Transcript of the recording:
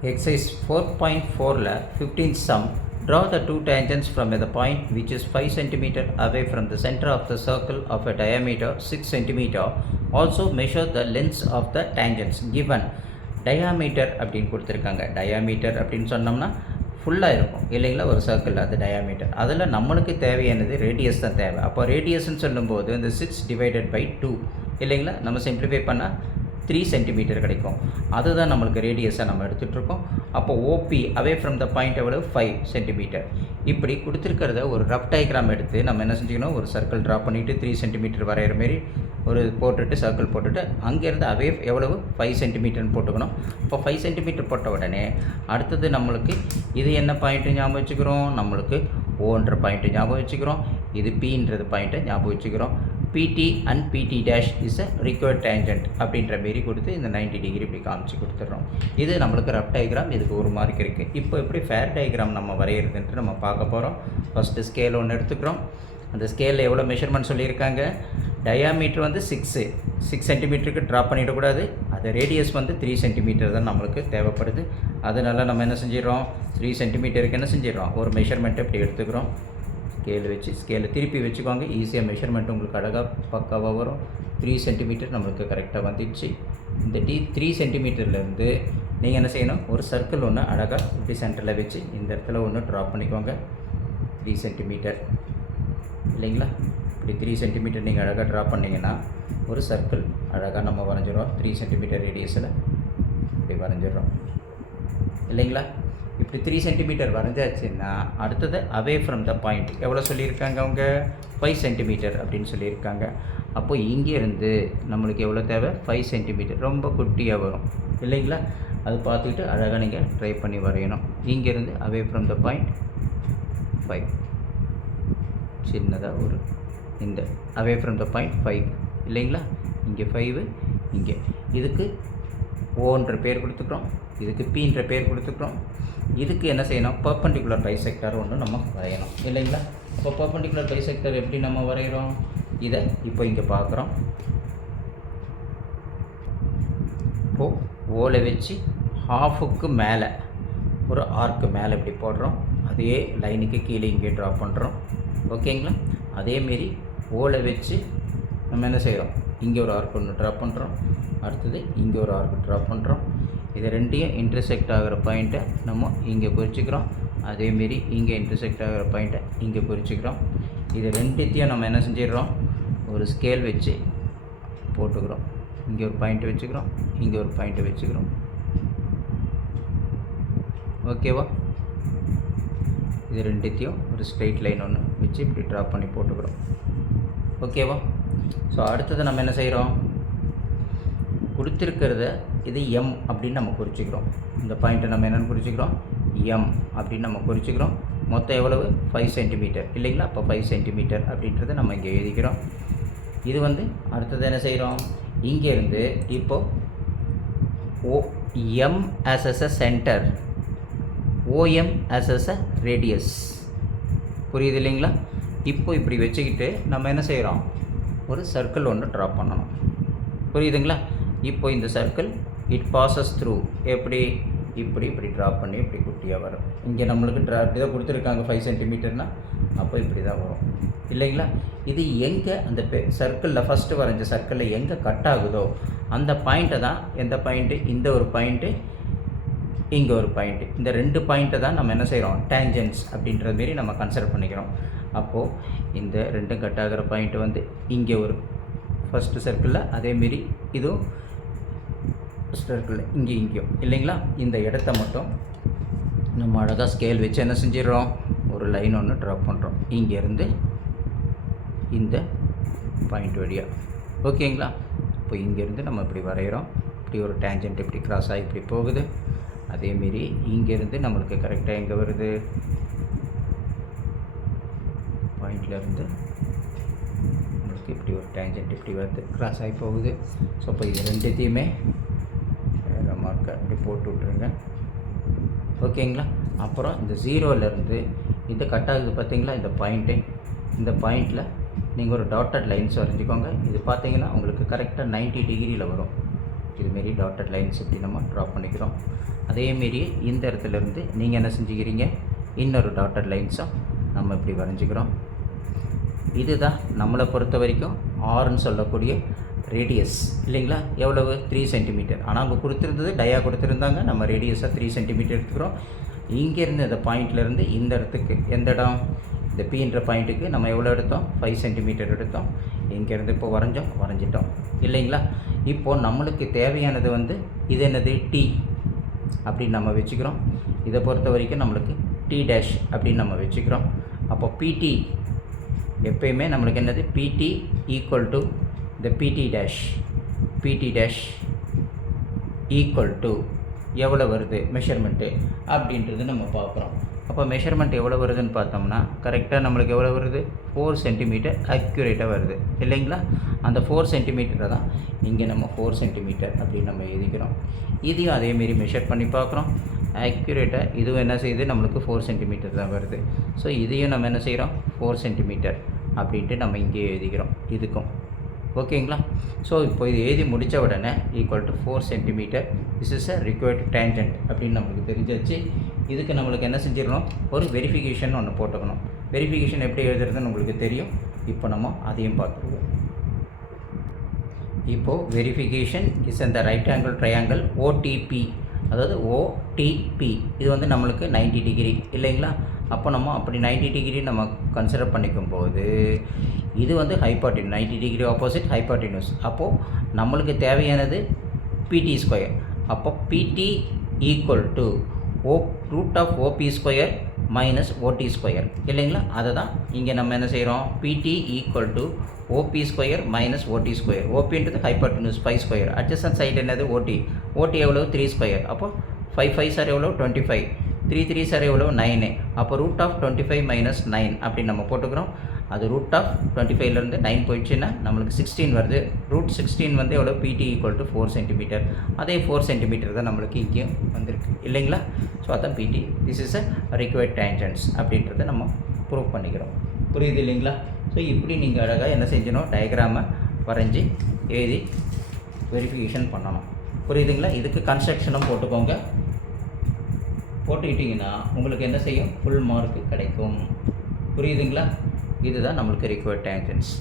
Exercise 4.4 15th sum. Draw the two tangents from the point which is 5 cm away from the center of the circle of a diameter 6 cm. Also measure the lengths of the tangents given. Diameter அப்படின்னு கொடுத்துருக்காங்க. Diameter அப்படின்னு சொன்னோம்னா ஃபுல்லாக இருக்கும் இல்லைங்களா, ஒரு circle அது diameter. அதில் நம்மளுக்கு தேவையானது ரேடியஸ் தான் தேவை. அப்போ ரேடியஸ்ன்னு சொல்லும்போது இந்த 6 டிவைடட் பை 2 இல்லைங்களா, நம்ம சிம்பிளிஃபை பண்ணால் 3 சென்டிமீட்டர் கிடைக்கும். அதுதான் நம்மளுக்கு ரேடியஸாக நம்ம எடுத்துகிட்ருக்கோம். அப்போ OP away from the point எவ்வளோ 5 சென்டிமீட்டர். இப்படி கொடுத்துருக்கிறத ஒரு ரஃப் டயக்ராம் எடுத்து நம்ம என்ன செஞ்சுக்கணும், ஒரு சர்க்கிள் ட்ரா பண்ணிவிட்டு 3 சென்டிமீட்டர் வரைகிற மாரி ஒரு போட்டுட்டு சர்க்கிள் போட்டுட்டு அங்கேருந்து அவே எவ்வளவு 5 சென்டிமீட்டர்னு போட்டுக்கணும். இப்போ 5 சென்டிமீட்டர் போட்ட உடனே அடுத்தது நம்மளுக்கு இது என்ன பாயிண்ட்டு ஞாபகம் வச்சுக்கிறோம், நம்மளுக்கு ஓன்ற பாயிண்ட்டு ஞாபகம் வச்சுக்கிறோம், இது பின்றது பாயிண்ட்டை ஞாபகம் வச்சுக்கிறோம். PT and PT dash is a required tangent அப்படின்ற மாரி கொடுத்து இந்த 90 டிகிரி இப்படி காமிச்சு கொடுத்துட்றோம். இது நம்மளுக்கு ரஃப் டயக்ராம், இதுக்கு ஒரு மார்க் இருக்குது. இப்போ எப்படி ஃபேர் டயக்ராம் நம்ம வரைகிறதுன்ட்டு நம்ம பார்க்க போகிறோம். ஃபஸ்ட்டு ஸ்கேல் ஒன்று எடுத்துக்கிறோம். அந்த ஸ்கேலில் எவ்வளோ மெஷர்மெண்ட் சொல்லியிருக்காங்க, டயாமீட்டர் வந்து 6 சென்டிமீட்டருக்கு ட்ராப் பண்ணிடக்கூடாது. அது ரேடியஸ் வந்து 3 சென்டிமீட்டர் தான் நம்மளுக்கு தேவைப்படுது. அதனால் நம்ம என்ன செஞ்சிடறோம், 3 சென்டிமீட்டருக்கு என்ன செஞ்சிடறோம், ஒரு மெஷர்மெண்ட்டை இப்படி எடுத்துக்கிறோம். ஸ்கேல் வச்சு ஸ்கேலை திருப்பி வச்சுக்கோங்க, ஈஸியாக மெஷர்மெண்ட் உங்களுக்கு அழகாக பக்காவாக வரும். 3 சென்டிமீட்டர் நம்மளுக்கு கரெக்டாக வந்துடுச்சு. இந்த 3 சென்டிமீட்டர்லேருந்து நீங்கள் என்ன செய்யணும், ஒரு சர்க்கிள் ஒன்று அழகாக இப்படி சென்டரில் வச்சு இந்த இடத்துல ஒன்று ட்ரா பண்ணிக்கோங்க. 3 சென்டிமீட்டர் இல்லைங்களா, இப்படி 3 சென்டிமீட்டர் நீங்கள் அழகாக ட்ரா பண்ணிங்கன்னா ஒரு சர்க்கிள் அழகாக நம்ம வரைஞ்சிடறோம். 3 சென்டிமீட்டர் ரேடியஸில் இப்படி வரைஞ்சிடறோம் இல்லைங்களா. இப்படி 3 சென்டிமீட்டர் வரைஞ்சாச்சுன்னா அடுத்தது அவே ஃப்ரம் த பாயிண்ட் எவ்வளோ சொல்லியிருக்காங்க அவங்க, 5 சென்டிமீட்டர் அப்படின்னு சொல்லியிருக்காங்க. அப்போது இங்கேருந்து நம்மளுக்கு எவ்வளோ தேவை, 5 சென்டிமீட்டர், ரொம்ப குட்டியாக வரும் இல்லைங்களா. அது பார்த்துக்கிட்டு அழகாக நீங்கள் ட்ரை பண்ணி வரையணும். இங்கேருந்து அவே ஃப்ரம் த பாயிண்ட் 5 சின்னதாக ஒரு இந்த அவே ஃப்ரம் த பாயிண்ட் 5 இல்லைங்களா. இங்கே 5, இங்கே இதுக்கு ஓன்ற பேர் கொடுத்துக்கிறோம், இதுக்கு பீன்ற பேர் கொடுத்துக்கிறோம். இதுக்கு என்ன செய்யணும், பர்பண்டிகுலர் பைசெக்டர் ஒன்று நம்ம வரையணும் இல்லைங்களா. இப்போ பர்பண்டிகுலர் பைசெக்டர் எப்படி நம்ம வரைகிறோம், இதை இப்போ இங்கே பார்க்குறோம். இப்போது ஓலை வச்சு ஹாஃபுக்கு மேலே ஒரு ஆர்க்கு மேலே இப்படி போடுறோம். அதே லைனுக்கு கீழே இங்கே ட்ரா பண்ணுறோம் ஓகேங்களா. அதேமாரி ஓலை வச்சு நம்ம என்ன செய்கிறோம், இங்கே ஒரு ஆர்க் ஒன்று ட்ரா பண்ணுறோம், அடுத்தது இங்கே ஒரு ஆர்க் ட்ரா பண்ணுறோம். இது ரெண்டையும் இன்டர்செக்ட் ஆகிற பாயிண்ட்டை நம்ம இங்கே குறிச்சிக்கிறோம். அதேமாரி இங்கே இன்டர்செக்ட் ஆகிற பாயிண்ட்டை இங்கே குறிச்சிக்கிறோம். இது ரெண்டுத்தையும் நம்ம என்ன செஞ்சிடறோம், ஒரு ஸ்கேல் வச்சு போட்டுக்கிறோம். இங்கே ஒரு பாயிண்ட்டை வச்சுக்கிறோம், இங்கே ஒரு பாயிண்ட்டை வச்சுக்கிறோம் ஓகேவா. இது ரெண்டுத்தையும் ஒரு ஸ்ட்ரெயிட் லைன் ஒன்று வச்சு இப்படி ட்ரா பண்ணி போட்டுக்கிறோம் ஓகேவா. ஸோ அடுத்தது நம்ம என்ன செய்கிறோம், கொடுத்துருக்கிறத இது எம் அப்படின்னு நம்ம குறிச்சிக்கிறோம். இந்த பாயிண்ட்டை நம்ம என்னென்னு குறிச்சிக்கிறோம், எம் அப்படின்னு நம்ம குறிச்சிக்கிறோம். மொத்தம் எவ்வளவு, 5 சென்டிமீட்டர் இல்லைங்களா. அப்போ 5 சென்டிமீட்டர் அப்படின்றத நம்ம இங்கே எழுதிக்கிறோம். இது வந்து அடுத்தது என்ன செய்கிறோம், இங்கேருந்து இப்போது M as a centre, OEM as a radius, புரியுது இல்லைங்களா. இப்போ இப்படி வச்சுக்கிட்டு நம்ம என்ன செய்கிறோம், ஒரு சர்க்கிள் ஒன்று ட்ரா பண்ணணும், புரியுதுங்களா. இப்போ இந்த சர்க்கிள் இட் பாசஸ் த்ரூ எப்படி, இப்படி இப்படி ட்ரா பண்ணி இப்படி குட்டியாக வரும். இங்கே நம்மளுக்கு இப்படி தான் கொடுத்துருக்காங்க 5 சென்டிமீட்டர்னால், அப்போ இப்படி தான் வரும் இல்லைங்களா. இது எங்கே அந்த சர்க்கிளில் ஃபஸ்ட்டு வரைஞ்ச சர்க்கிளில் எங்கே கட் ஆகுதோ அந்த பாயிண்ட்டை தான், எந்த பாயிண்ட்டு, இந்த ஒரு பாயிண்ட்டு, இங்கே ஒரு பாயிண்ட்டு, இந்த 2 பாயிண்ட்டை தான் நம்ம என்ன செய்கிறோம், டேஞ்சன்ஸ் அப்படின்ற மாரி நம்ம கன்சிடர் பண்ணிக்கிறோம். அப்போது இந்த 2 கட் ஆகிற பாயிண்ட்டு வந்து இங்கே ஒரு ஃபஸ்ட்டு சர்க்கிளில், அதேமாரி இதுவும் சர்க்கிளில் இங்கே இங்கேயும் இல்லைங்களா. இந்த இடத்த மட்டும் நம்ம அழகாக ஸ்கேல் வச்சு என்ன செஞ்சிடறோம், ஒரு லைன் ஒன்று ட்ரா பண்ணுறோம் இங்கேருந்து இந்த பாயிண்ட் வழியாக ஓகேங்களா. இப்போ இங்கேருந்து நம்ம இப்படி வரைகிறோம், இப்படி ஒரு டேஞ்சன்ட் இப்படி கிராஸ் ஆகி இப்படி போகுது. அதேமாரி இங்கேருந்து நம்மளுக்கு கரெக்டாக எங்கே வருது, பாயிண்ட்லேருந்து நம்மளுக்கு இப்படி ஒரு டேஞ்சன்ட் இப்படி வருது, கிராஸ் ஆகி போகுது. ஸோ அப்போ இது ரெண்டுத்தையுமே வேறு மார்க்கை இப்படி போட்டு விட்ருங்க ஓகேங்களா. அப்புறம் இந்த 0லேருந்து இது கட் ஆகுது பார்த்தீங்களா, இந்த பாயிண்ட்டு, இந்த பாயிண்டில் நீங்கள் ஒரு டாட்டட் லைன்ஸ் வரைஞ்சிக்கோங்க. இது பார்த்தீங்கன்னா உங்களுக்கு கரெக்டாக 90 டிகிரியில் வரும் இதுமாரி டாட்டட் லைன்ஸ் இப்படி நம்ம ட்ரா பண்ணிக்கிறோம். அதேமாரி இந்த இடத்துலேருந்து நீங்கள் என்ன செஞ்சுக்கிறீங்க, இன்னொரு டாட்டட் லைன்ஸும் நம்ம இப்படி வரைஞ்சிக்கிறோம். இதுதான் நம்மளை பொறுத்த வரைக்கும் ஆர்ன்னு சொல்லக்கூடிய ரேடியஸ் இல்லைங்களா. எவ்வளவு 3 சென்டிமீட்டர். ஆனால் அங்கே கொடுத்துருந்தது டயா கொடுத்துருந்தாங்க, நம்ம ரேடியஸாக 3 சென்டிமீட்டர் எடுத்துக்கிறோம். இங்கேருந்து இந்த பாயிண்ட்லேருந்து இந்த இடத்துக்கு எந்த இடம், இந்த பீன்ற பாயிண்ட்டுக்கு நம்ம எவ்வளோ எடுத்தோம், 5 சென்டிமீட்டர் எடுத்தோம். இங்கேருந்து இப்போ வரைஞ்சிட்டோம் இல்லைங்களா. இப்போது நம்மளுக்கு தேவையானது வந்து இது என்னது, டி அப்படின்னு நம்ம வச்சுக்கிறோம். இதை பொறுத்த வரைக்கும் நம்மளுக்கு டி டேஷ் அப்படின்னு நம்ம வச்சுக்கிறோம். அப்போ பிடி எப்பயுமே நம்மளுக்கு என்னது, பிடி ஈக்குவல் டு இந்த பிடி டேஷ் ஈக்குவல் டு எவ்வளோ வருது மெஷர்மெண்ட்டு அப்படின்றது நம்ம பார்க்குறோம். அப்போ மெஷர்மெண்ட் எவ்வளோ வருதுன்னு பார்த்தோம்னா கரெக்டாக நம்மளுக்கு எவ்வளோ வருது, 4 சென்டிமீட்டர் அக்யூரேட்டாக வருது இல்லைங்களா. அந்த 4 சென்டிமீட்டரை தான் இங்கே நம்ம 4 சென்டிமீட்டர் அப்படின்னு நம்ம எழுதிக்கிறோம். இதையும் அதேமாரி மெஷர் பண்ணி பார்க்குறோம். அக்யூரேட்டாக இதுவும் என்ன செய்யுது, நம்மளுக்கு 4 சென்டிமீட்டர் தான் வருது. ஸோ இதையும் நம்ம என்ன செய்கிறோம், 4 சென்டிமீட்டர் அப்படின்ட்டு நம்ம இங்கே எழுதிக்கிறோம் இதுக்கும். ஓகேங்களா. ஸோ இப்போ இது எழுதி முடித்த உடனே equal to 4 centimetre this is a required tangent அப்படின்னு நம்மளுக்கு தெரிஞ்சிச்சு. இதுக்கு நம்மளுக்கு என்ன செஞ்சிடணும், ஒரு வெரிஃபிகேஷன் ஒன்று போட்டுக்கணும். வெரிஃபிகேஷன் எப்படி எழுதுறதுன்னு உங்களுக்கு தெரியும். இப்போ நம்ம அதையும் பார்த்துருவோம். இப்போது வெரிஃபிகேஷன் இஸ் இந்த ரைட் ஆங்கிள் ட்ரையாங்கிள் ஓடிபி, அதாவது ஓடிபி இது வந்து நம்மளுக்கு 90 டிகிரி இல்லைங்களா. அப்போ நம்ம அப்படி 90 டிகிரி நம்ம கன்சிடர் பண்ணிக்கும் போது இது வந்து ஹைபாட்டின் 90 டிகிரி ஆப்போசிட் ஹைபாட்டினஸ். அப்போது நம்மளுக்கு தேவையானது பிடி ஸ்கொயர். அப்போ PD equal to root of OP square minus OD square இல்லைங்களா. அதை தான் இங்கே நம்ம என்ன செய்கிறோம், PD equal to OP square minus OD square. ஓபின்றது ஹைபாட்டினஸ் 5 ஸ்கொயர், அட்ஜசன்ட் சைடு என்னது ஓடி. ஓடி எவ்வளோ 3 ஸ்கொயர். அப்போ 5 5 சார் எவ்வளோ 25, 3 3 சார் எவ்வளோ 9. அப்போ ரூட் ஆஃப் 25 மைனஸ் 9 அப்படின்னு நம்ம போட்டுக்கிறோம். அது ரூட் ஆஃப் 25லேருந்து 9 போயிடுச்சுன்னா நம்மளுக்கு 16 வருது. ரூட் 16 வந்து எவ்வளோ, பிடி ஈக்குவல் டு 4 சென்டிமீட்டர். அதே 4 சென்டிமீட்டர் தான் நம்மளுக்கு இங்கேயும் வந்திருக்கு இல்லைங்களா. ஸோ அதான் பிடி திஸ் இஸ் அ ரிக்வயர்ட் டேஞ்சன்ட்ஸ் அப்படின்றத நம்ம ப்ரூவ் பண்ணிக்கிறோம். புரியுது இல்லைங்களா. ஸோ இப்படி நீங்கள் அழகாக என்ன செஞ்சணும், டயக்ராமை வரைஞ்சி எழுதி வெரிஃபிகேஷன் பண்ணணும். புரியுதுங்களா. இதுக்கு கன்ஸ்ட்ரக்ஷனும் போட்டுக்கோங்க. போட்டுக்கிட்டிங்கன்னா உங்களுக்கு என்ன செய்யும், ஃபுல் மார்க்கு கிடைக்கும். புரியுதுங்களா. இதுதான் நம்மளுக்கு ரிக்வயர்ட் டேஞ்சன்ட்ஸ்.